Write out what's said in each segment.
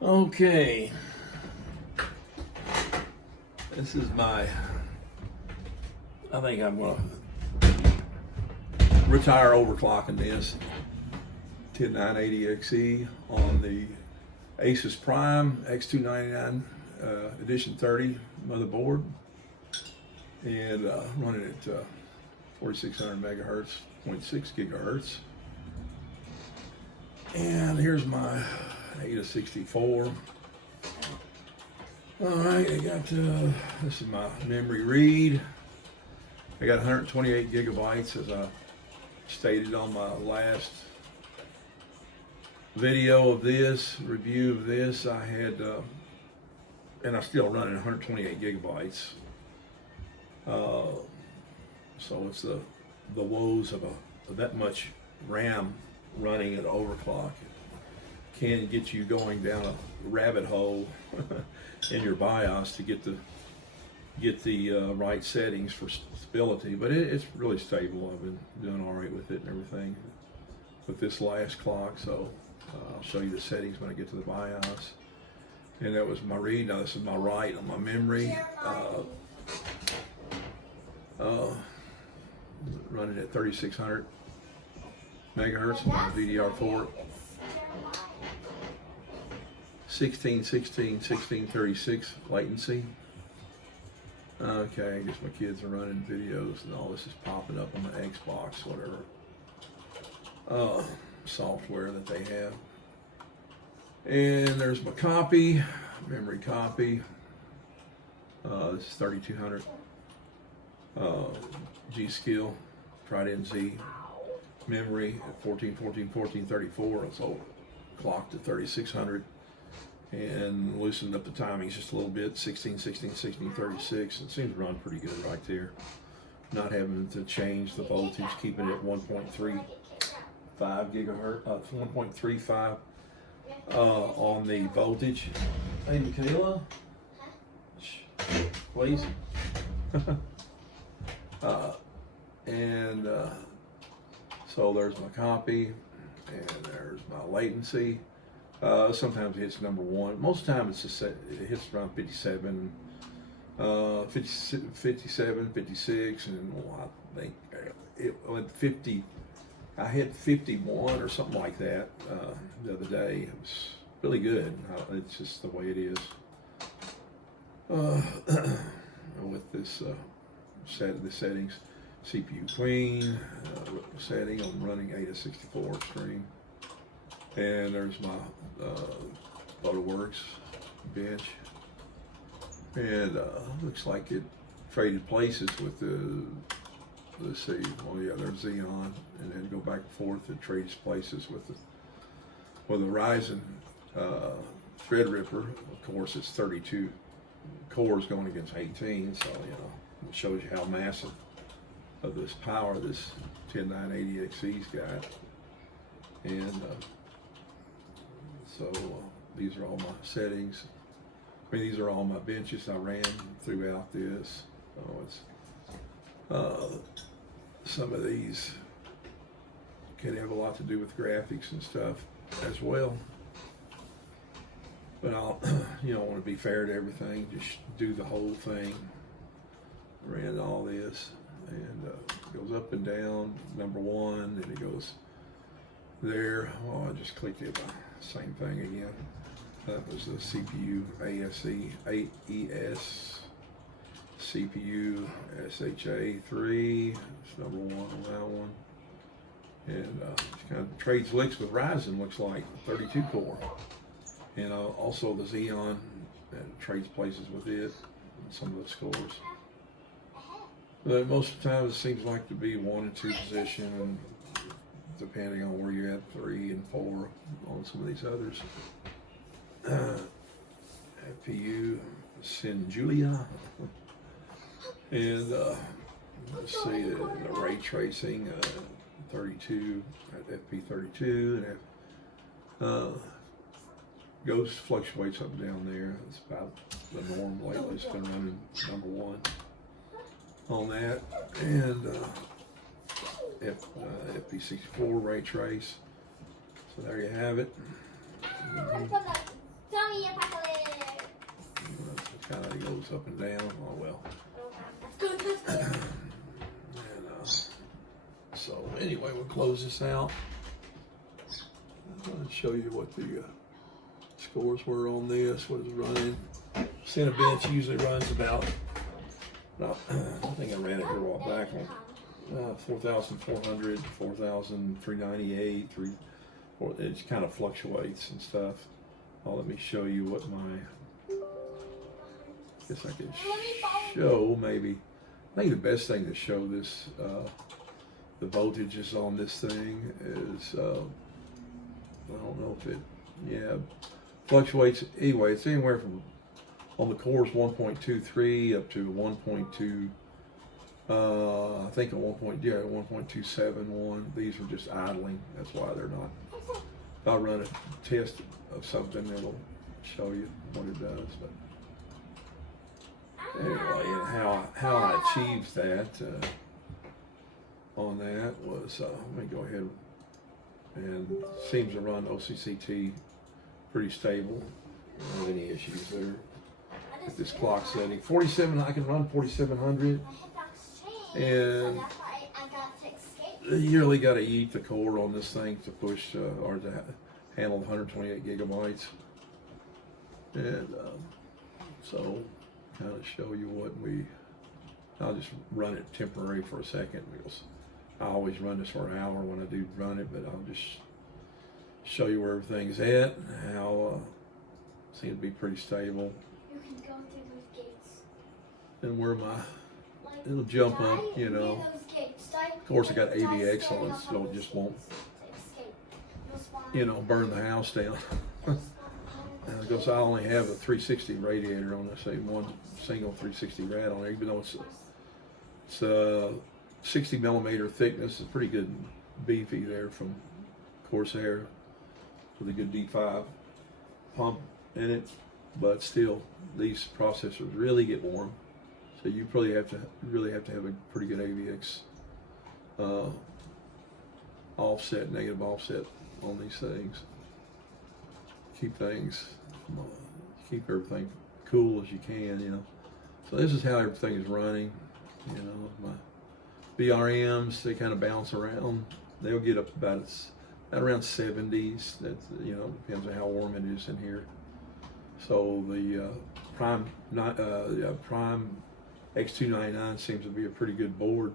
Okay, this is I think I'm gonna retire overclocking this 10980XE on the ASUS PRIME X299 Edition 30 motherboard, and running at 4600 megahertz, 0.6 gigahertz. And here's my ASUS 64. All right, I got this is my memory read. I got 128 gigabytes, as I stated on my last video of this review of this. I had and I still run at 128 gigabytes. So it's the woes of that much RAM running at overclock can get you going down a rabbit hole in your BIOS to get the right settings for stability. But it's really stable. I've been doing all right with it and everything with this last clock. So I'll show you the settings when I get to the BIOS. And that was my read. Now this is my write on my memory. Running at 3600 megahertz on DDR4. 1636 latency. Okay, I guess my kids are running videos and all this is popping up on the Xbox, whatever software that they have. And there's my copy, memory copy. This is 3200 G Skill Trident Z memory at 1434. It's all clocked at 3600 and loosened up the timings just a little bit. 1636. It seems to run pretty good right there. Not having to change the voltage, keeping it at 1.35 gigahertz, 1.35 on the voltage. Hey, Michaela, please. So there's my copy, and there's my latency. Sometimes it hits number one. Most of the time it hits around 57, 56, and well, I think it went 50. I hit 51 or something like that the other day. It was really good. It's just the way it is. With this the settings, CPU clean, setting. I'm running ASUS 64 Extreme, and there's my PhotoWorks bench, and looks like it traded places with the, let's see, well yeah, there's Xeon, and then go back and forth. It trades places with the Ryzen Threadripper. Of course, it's 32 cores going against 18, so you know, it shows you how massive of this power this 10980XE's got. And so these are all my settings. I mean, these are all my benches I ran throughout this. So it's some of these can have a lot to do with graphics and stuff as well. But you don't want to be fair to everything. Just do the whole thing. Ran all this, and it goes up and down. Number one, and it goes there. Oh, I just clicked it. Same thing again. That was the CPU ASE CPU SHA3. It's number one on that one. And it kind of trades licks with Ryzen. Looks like 32 core. And also the Xeon that trades places with it and some of the scores. But most of the time it seems like to be 1 and 2 position, depending on where you're at, 3 and 4 on some of these others. FPU Julia, and let's see the ray tracing 32 at FP32, and fluctuates up and down there. It's about the norm lately. It's been running number one on that, and FP64 ray trace. So there you have it. Zombie apocalypse. It kind of goes up and down. Oh well. That's good. That's good. And so anyway, we'll close this out. I'm going to show you what the scores were on this. What it's running. Cinebench usually runs about. I think I ran it here a while back on 4,400, 4,398, it kind of fluctuates and stuff. Let me show you what my, I guess I could show maybe. I think the best thing to show this, the voltages on this thing is, I don't know if it, fluctuates. Anyway, it's anywhere from, on the cores 1.23 up to 1.2, I think at 1.271. These are just idling. That's why they're not. If I run a test of something, it'll show you what it does. But anyway, and how I achieved that on that was, let me go ahead and seems to run OCCT pretty stable. Don't have any issues there. At this clock setting, 47. I can run 4700, and you really got to eat the core on this thing to push or to handle 128 gigabytes. And so, kind of show you what I'll just run it temporary for a second because I always run this for an hour when I do run it, but I'll just show you where everything's at. How seems to be pretty stable. You can go through those gates. And where it'll jump up, you know. Of course, I got AVX on it, so it just won't, you know, burn the house down. Because I only have a 360 radiator on this, one single 360 rad on there, even though it's 60 millimeter thickness. It's pretty good, beefy there from Corsair with a good D5 pump in it. But still, these processors really get warm, so you probably have to have a pretty good AVX offset, negative offset on these things. Keep everything cool as you can, you know. So this is how everything is running. You know, my BRMs, they kind of bounce around. They'll get up about around 70s. That, you know, depends on how warm it is in here. So the Prime X299 seems to be a pretty good board.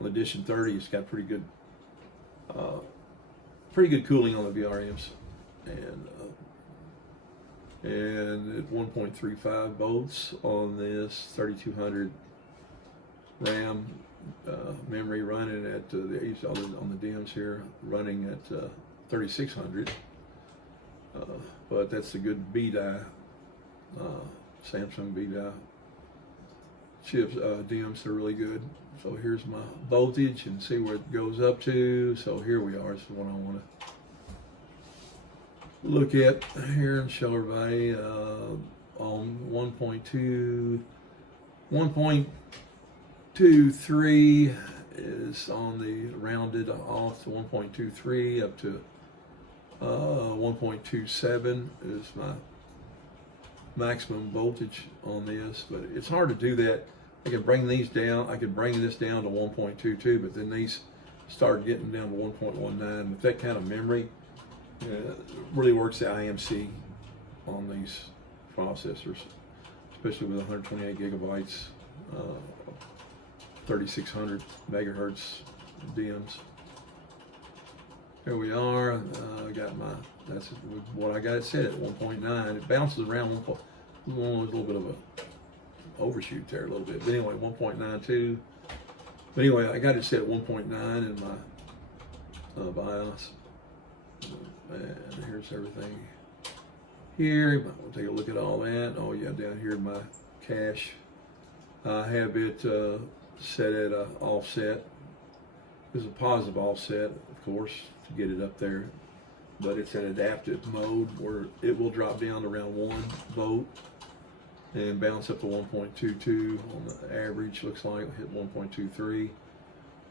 On the Edition 30, it's got pretty good cooling on the VRMs, and at 1.35 volts on this 3200 RAM memory running at on the DIMMs here running at 3600. But that's a good B-die, Samsung B-die chips. DIMMs are really good. So here's my voltage and see where it goes up to. So here we are. This is what I want to look at here and show everybody on 1.23 is on the rounded off to 1.23 up to 1.27 is my maximum voltage on this, but it's hard to do that. I can bring these down. I could bring this down to 1.22, but then these start getting down to 1.19. With that kind of memory, really works the IMC on these processors, especially with 128 gigabytes, 3600 megahertz DIMMs. Here we are. I got that's what I got it set at 1.9. It bounces around a little bit of a overshoot there a little bit. But anyway, 1.92. But anyway, I got it set at 1.9 in my BIOS. And here's everything here. We'll take a look at all that. Oh yeah, down here in my cache, I have it set at an offset. There's a positive offset, of course, to get it up there. But it's an adaptive mode where it will drop down to around 1 volt and bounce up to 1.22 on the average. Looks like it'll hit 1.23.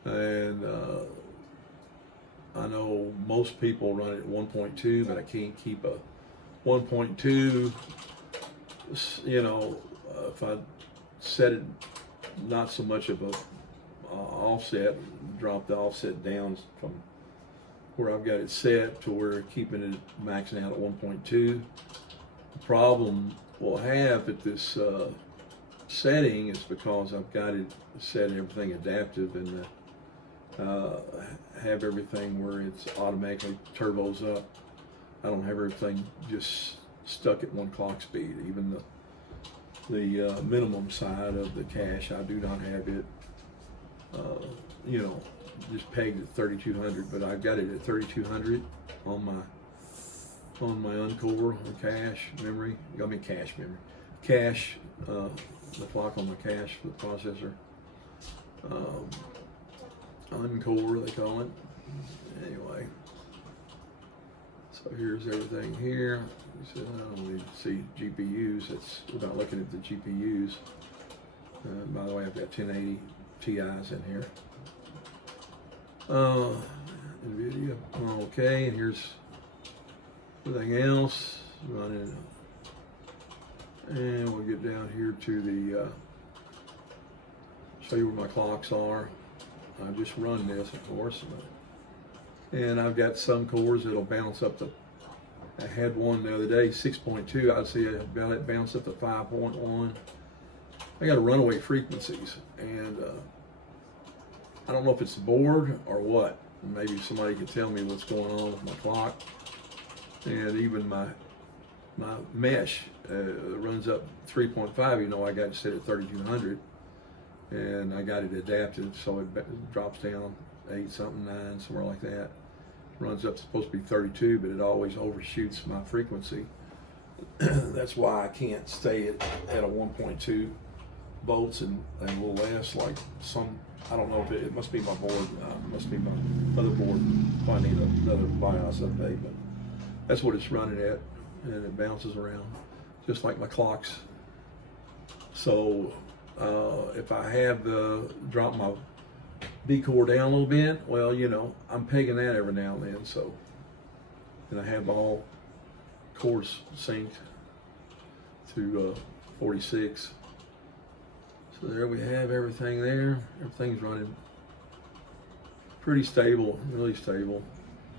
And I know most people run it at 1.2, but I can't keep a 1.2, you know, if I set it not so much of a offset, drop the offset down from where I've got it set to where keeping it maxing out at 1.2. The problem we'll have at this setting is because I've got it set everything adaptive and have everything where it's automatically turbos up. I don't have everything just stuck at one clock speed. Even the minimum side of the cache, I do not have it, you know, just pegged at 3200, but I've got it at 3200 on my uncore cache memory. I mean cache memory, cache, the clock on my cache for the processor. Uncore they call it. Anyway, so here's everything here. So I don't need to see GPUs. That's without looking at the GPUs. By the way, I've got 1080 Ti's in here. NVIDIA, okay, and here's everything else running. And we'll get down here to the, show you where my clocks are. I just run this, of course. And I've got some cores that'll bounce up to, I had one the other day, 6.2. I see it bounce up to 5.1. I got runaway frequencies, and I don't know if it's the board or what. Maybe somebody can tell me what's going on with my clock. And even my mesh runs up 3.5. You know, I got it set at 3200, and I got it adapted so it drops down 8 something, 9, somewhere like that. Runs up, supposed to be 32, but it always overshoots my frequency. That's why I can't stay at a 1.2 volts and a little less, like some, I don't know if it must be my board, must be my motherboard. I need another BIOS update, but that's what it's running at, and it bounces around just like my clocks. So if I have drop my B core down a little bit, well, you know, I'm pegging that every now and then. So, and I have all cores synced to 46. So there we have everything there. Everything's running pretty stable, really stable.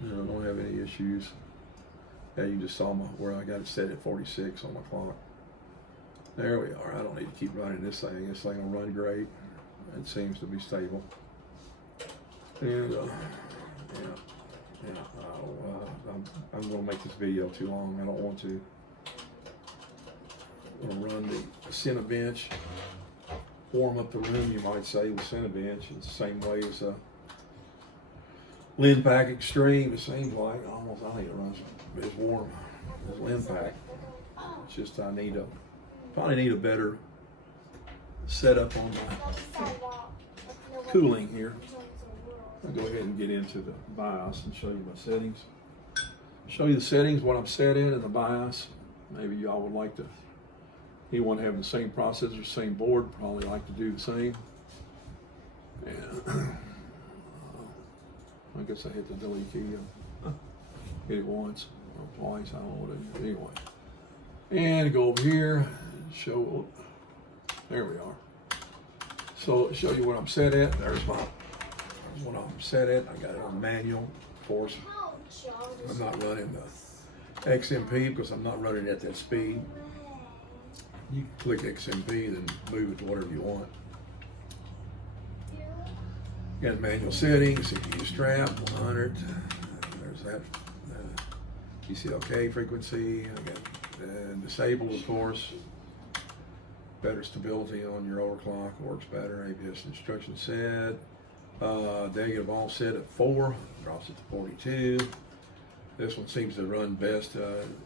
You know, I don't have any issues. Yeah, you just saw where I got it set at 46 on my clock. There we are. I don't need to keep running this thing. This thing will run great. It seems to be stable. And I'm going to make this video too long. I don't want to. I'm going to run the Cinebench, warm up the room, you might say, with Cinebench. It's the same way as Linpack Extreme. It seems like almost. I think it runs as warm as Linpack. It's just I probably need a better setup on my cooling here. I'll go ahead and get into the BIOS and show you my settings. Show you the settings, what I'm set in the BIOS. Maybe y'all would like to, anyone having the same processor, same board, probably like to do the same. And I guess I hit the delete key. Hit it once or twice, I don't know what it is. Anyway. And go over here, show, there we are. So show you what I'm set at. There's what I'm set at. I got it on manual, of course. I'm not running the XMP because I'm not running at that speed. You can click XMP, then move it to whatever you want. Got manual settings, CPU strap, 100. There's that. PCLK frequency. I got disable, of course. Better stability on your overclock, works better. ABS instruction set. Negative offset at 4, drops it to 42. This one seems to run best.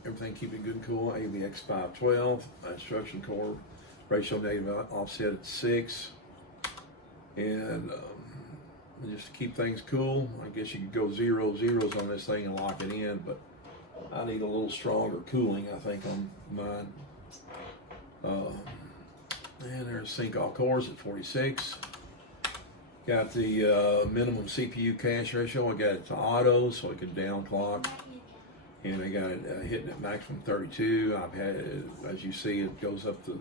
Everything keeping good and cool. AVX 512. Instruction core ratio negative offset at 6. And just to keep things cool, I guess you could go zeros on this thing and lock it in, but I need a little stronger cooling, I think, on mine. And there's sync all cores at 46. Got the minimum CPU cache ratio. I got it to auto so it can down clock. and I got it hitting at maximum 32. I've had it, as you see, it goes up to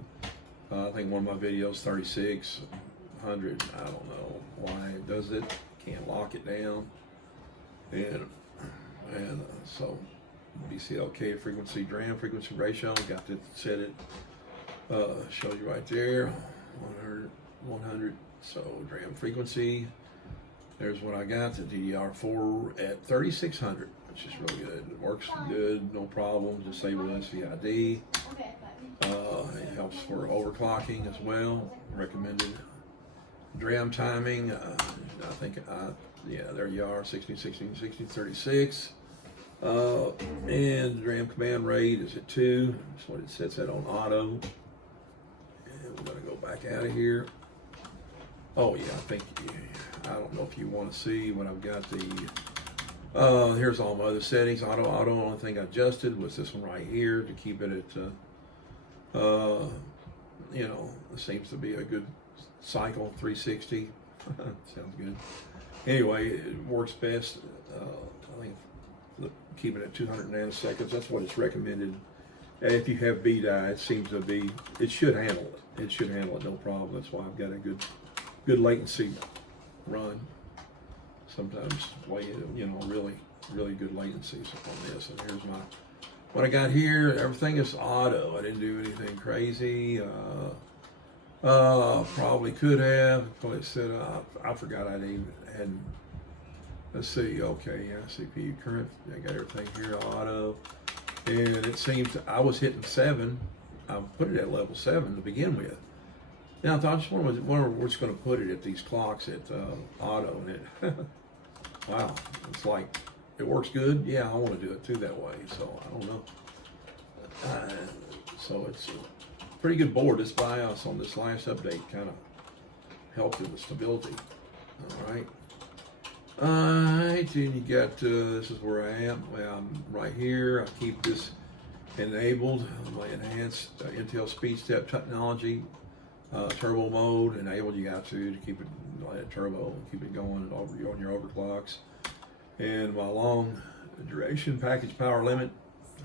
I think one of my videos 3600. I don't know why it does it. Can't lock it down, and so BCLK frequency DRAM frequency ratio. Got to set it. Shows you right there, 100. So DRAM frequency. There's what I got. The DDR4 at 3600, which is really good. It works good, no problem. Disable SVID. It helps for overclocking as well. Recommended DRAM timing. I think, yeah, there you are, 16, 16, 16, 36. And DRAM command rate is at 2. That's what it sets that on auto. And we're going to go back out of here. Oh, yeah, I don't know if you want to see what I've got. Here's all my other settings. Auto, only thing I adjusted was this one right here to keep it at, you know, it seems to be a good cycle, 360. Sounds good. Anyway, it works best, I think, keep it at 200 nanoseconds. That's what it's recommended. And if you have BDI, it seems to be, it should handle it. It should handle it, no problem. That's why I've got a good latency run. Sometimes, you know, really good latencies on this. And here's what I got here. Everything is auto. I didn't do anything crazy. Probably could have. Probably said I forgot I hadn't. Let's see. Okay, yeah, CPU current. I got everything here auto, and it seems I was hitting 7. I put it at level 7 to begin with. Now I thought I just wonder we're just going to put it at these clocks at auto, and it wow, it's like it works good. Yeah, I want to do it too that way. So I don't know. So it's a pretty good board. This BIOS on this last update kind of helped in the stability. All right. Alright, and you got, this is where I am. Well, I'm right here. I keep this enabled. My enhanced Intel speed step technology, turbo mode enabled. You got to keep it like turbo, keep it going on your overclocks. And my long duration package power limit,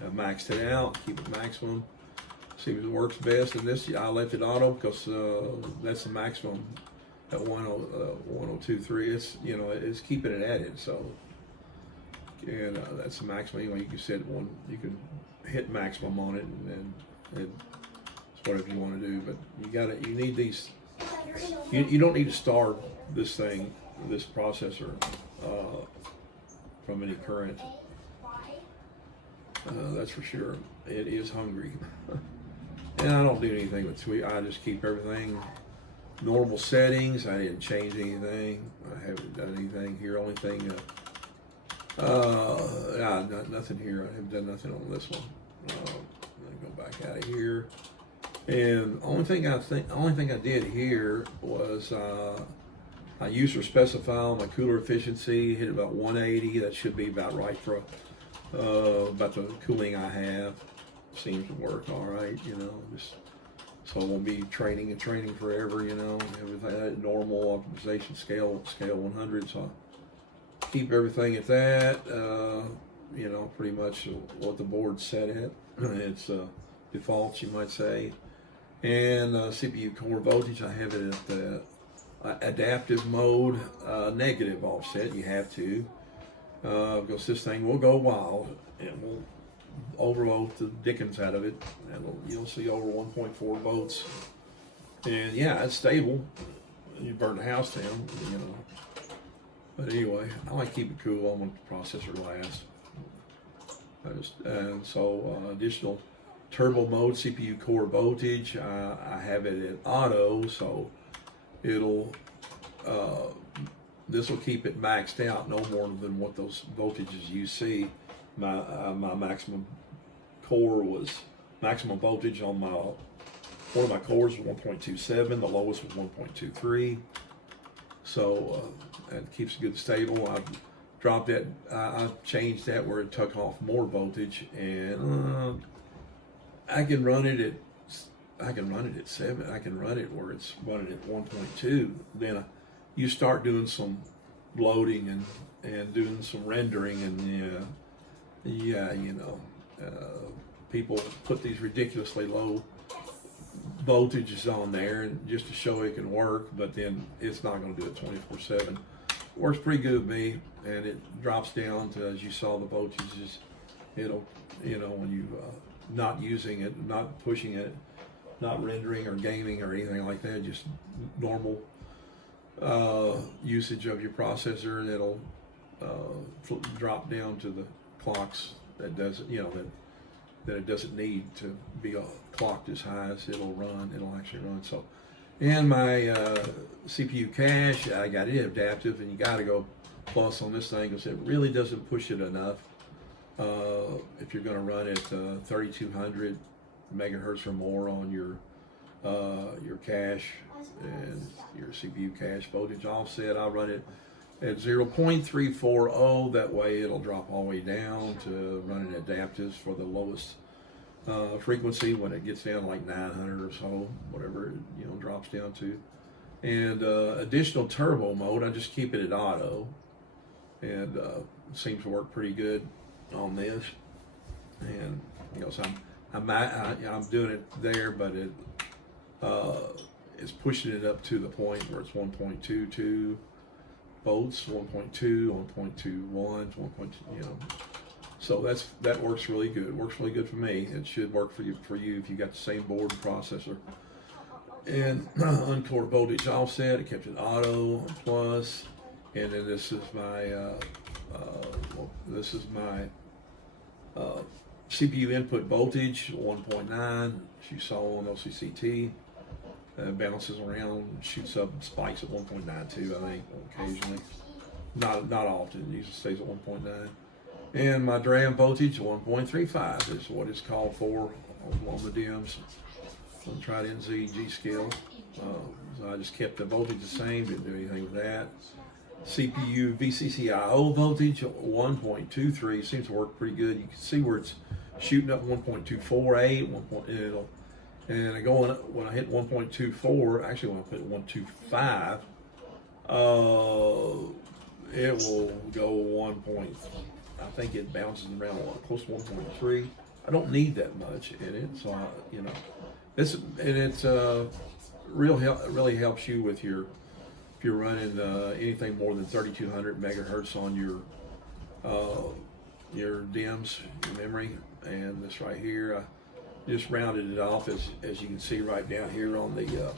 I maxed it out, keep it maximum. See if it works best. And this, I left it auto because that's the maximum. At 1023, it's, you know, it's keeping it at it. So, and that's the maximum. Anyway, you can set one, you can hit maximum on it, and it's whatever you want to do. But you need these. You don't need to starve this processor from any current. That's for sure. It is hungry, and I don't do anything with tweak. I just keep everything normal settings. I didn't change anything. I haven't done anything here. Only thing, nothing here. I haven't done nothing on this one. Let me go back out of here. And only thing I did here was I user specify my cooler efficiency. Hit about 180. That should be about right for about the cooling I have. Seems to work all right. You know, just. So it won't be training forever, you know, everything normal optimization scale 100. So I keep everything at that, you know, pretty much what the board's set at. It's defaults, you might say. And CPU core voltage, I have it at the adaptive mode, negative offset. You have to, because this thing will go wild and will overload the dickens out of it, and you'll see over 1.4 volts. And yeah, it's stable. You burn the house down, you know. But anyway, I like to keep it cool. I want the processor to last. Additional turbo mode, CPU core voltage. I have it at auto, so it'll this will keep it maxed out, no more than what those voltages you see. My maximum core was maximum voltage on one of my cores was 1.27, the lowest was 1.23. So it keeps it good stable. I've dropped that. I've changed that where it took off more voltage, and I can run it at 7. I can run it where it's running at 1.2. Then you start doing some loading and doing some rendering, and yeah, you know, people put these ridiculously low voltages on there and just to show it can work, but then it's not going to do it 24/7. Works pretty good with me, and it drops down to, as you saw, the voltages. It'll, you know, when you not using it, not pushing it, not rendering or gaming or anything like that, just normal usage of your processor, it'll drop down to the clocks that doesn't, you know, that it doesn't need to be clocked as high as it'll actually run. So, and my CPU cache, I got it adaptive, and you got to go plus on this thing because it really doesn't push it enough. If you're going to run at 3200 megahertz or more on your cache and your CPU cache voltage offset, I'll run it at 0.340. That way it'll drop all the way down to running adaptives for the lowest frequency when it gets down like 900 or so, whatever it, you know, drops down to. And additional turbo mode, I just keep it at auto, and seems to work pretty good on this. And you know, so I'm doing it there, but it is pushing it up to the point where it's 1.22 volts, 1.2, 1.21, 1.2, you know. So that works really good. Works really good for me. It should work for you if you got the same board and processor. And uncore voltage offset, I kept it auto on plus. And then this is my CPU input voltage, 1.9. As you saw on LCCT, bounces around, shoots up, and spikes at 1.92. I think occasionally, not often. It usually stays at 1.9. And my DRAM voltage, 1.35, is what it's called for on the DIMMs. On the Trident-Z G-Skill. So I just kept the voltage the same, didn't do anything with that. CPU VCCIO voltage, 1.23, seems to work pretty good. You can see where it's shooting up 1.248, and going when I hit 1.24, actually when I put 1.25, it will go 1. I think it bounces around close to 1.3. I don't need that much in it, so you know, it's really helps you with your, if you're running anything more than 3200 megahertz on your DIMMs, your memory. And this right here, I just rounded it off as you can see right down here on the.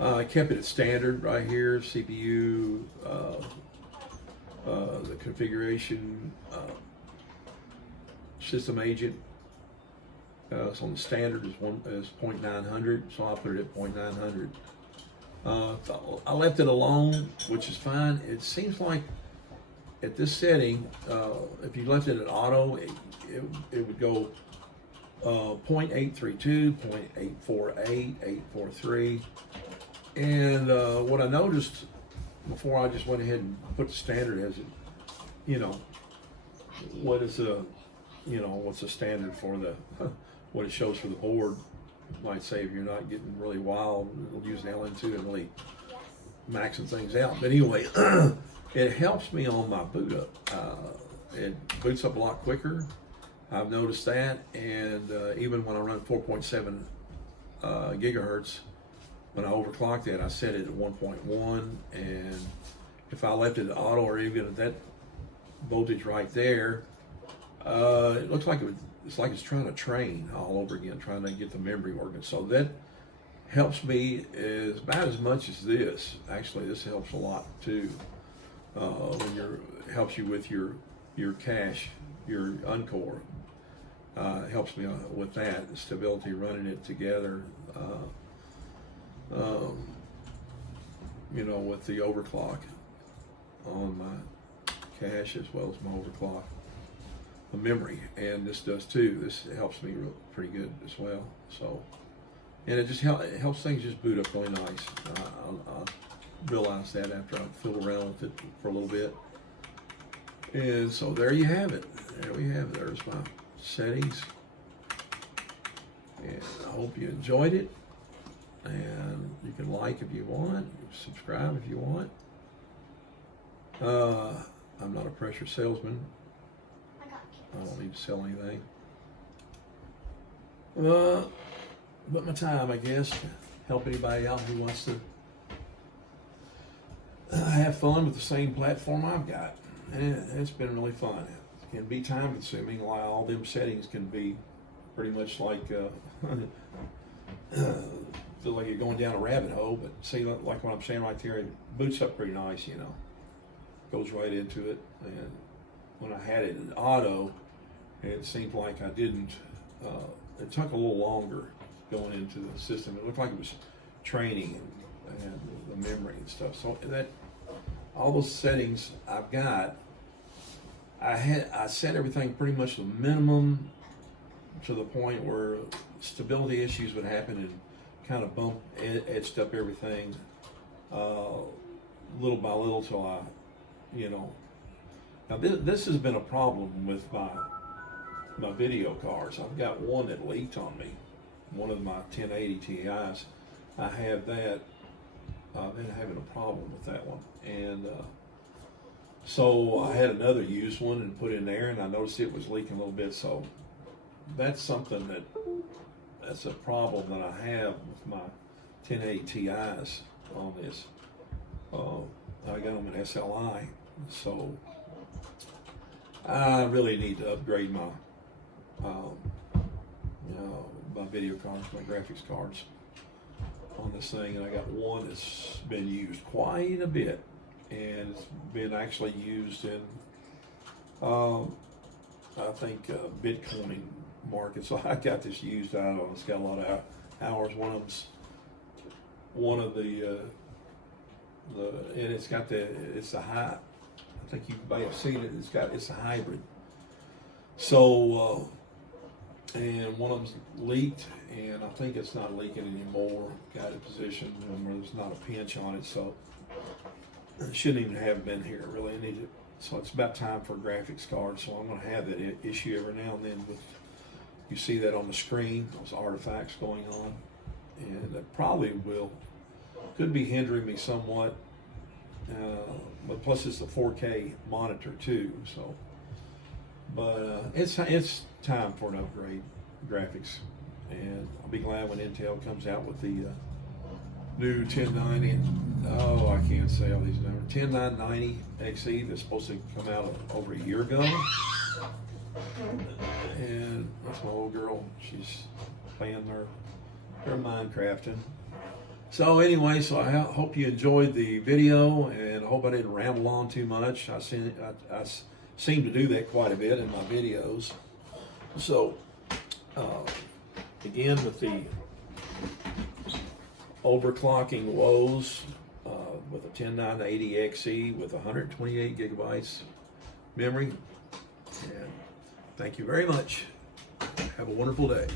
I kept it at standard right here. CPU. The configuration system agent so on the standard is 0.900, so I put it at 0.900. I left it alone, which is fine. It seems like at this setting, if you left it at auto, it would go 0.832, 0.848, 843, and what I noticed before I just went ahead and put the standard as it, you know, what's the standard for the, what it shows for the board. Might say if you're not getting really wild, it'll use an LN2 and really maxing things out. But anyway, it helps me on my boot up. It boots up a lot quicker. I've noticed that, and even when I run 4.7 gigahertz, when I overclocked it, I set it at 1.1, and if I left it at auto or even at that voltage right there, it looks like it's trying to train all over again, trying to get the memory working. So that helps me about as much as this. Actually, this helps a lot too. Helps you with your cache, your uncore. Helps me with that, the stability, running it together. With the overclock on my cache as well as my overclock, the memory, and this does too. This helps me pretty good as well. So, and it just helps things just boot up really nice. I realized that after I fiddled around with it for a little bit. And so there you have it. There we have it. There's my settings. And I hope you enjoyed it. And you can like if you want, subscribe if you want. I'm not a pressure salesman. I don't need to sell anything. But my time, I guess, to help anybody out who wants to have fun with the same platform I've got. And it's been really fun. It can be time consuming, while all them settings can be pretty much like feel like you're going down a rabbit hole. But see, like what I'm saying right there, it boots up pretty nice, you know. Goes right into it. And when I had it in auto, it seemed like I didn't, it took a little longer going into the system. It looked like it was training and the memory and stuff. So that, all those settings I've got, I set everything pretty much the minimum, to the point where stability issues would happen and kind of edged up everything little by little till I, you know. Now this has been a problem with my video cards. I've got one that leaked on me, one of my 1080 Ti's. I have that. I've been having a problem with that one, and so I had another used one and put in there, and I noticed it was leaking a little bit. So that's something that's a problem that I have with my 1080 Ti's on this. I got them in SLI, so I really need to upgrade my my video cards, my graphics cards on this thing. And I got one that's been used quite a bit, and it's been actually used in I think Bitcoin market. So I got this used out on. It's got a lot of hours. One of the and it's got it's a high. I think you may have seen it. It's a hybrid. So and one of them's leaked, and I think it's not leaking anymore. Got it positioned where there's not a pinch on it, so it shouldn't even have been here. Really, I need it. So it's about time for a graphics card. So I'm going to have that issue every now and then. With you see that on the screen, those artifacts going on, and that probably could be hindering me somewhat. But plus it's a 4K monitor too, so. But it's time for an upgrade graphics, and I'll be glad when Intel comes out with the new 1090. Oh, I can't say all these numbers. 10990 XE that's supposed to come out over a year ago, and that's my old girl. She's playing their Minecrafting. So anyway, so I hope you enjoyed the video, and I hope I didn't ramble on too much. I seem to do that quite a bit in my videos. So again, with the overclocking woes with a 10980 XE with 128 gigabytes memory. And thank you very much. Have a wonderful day.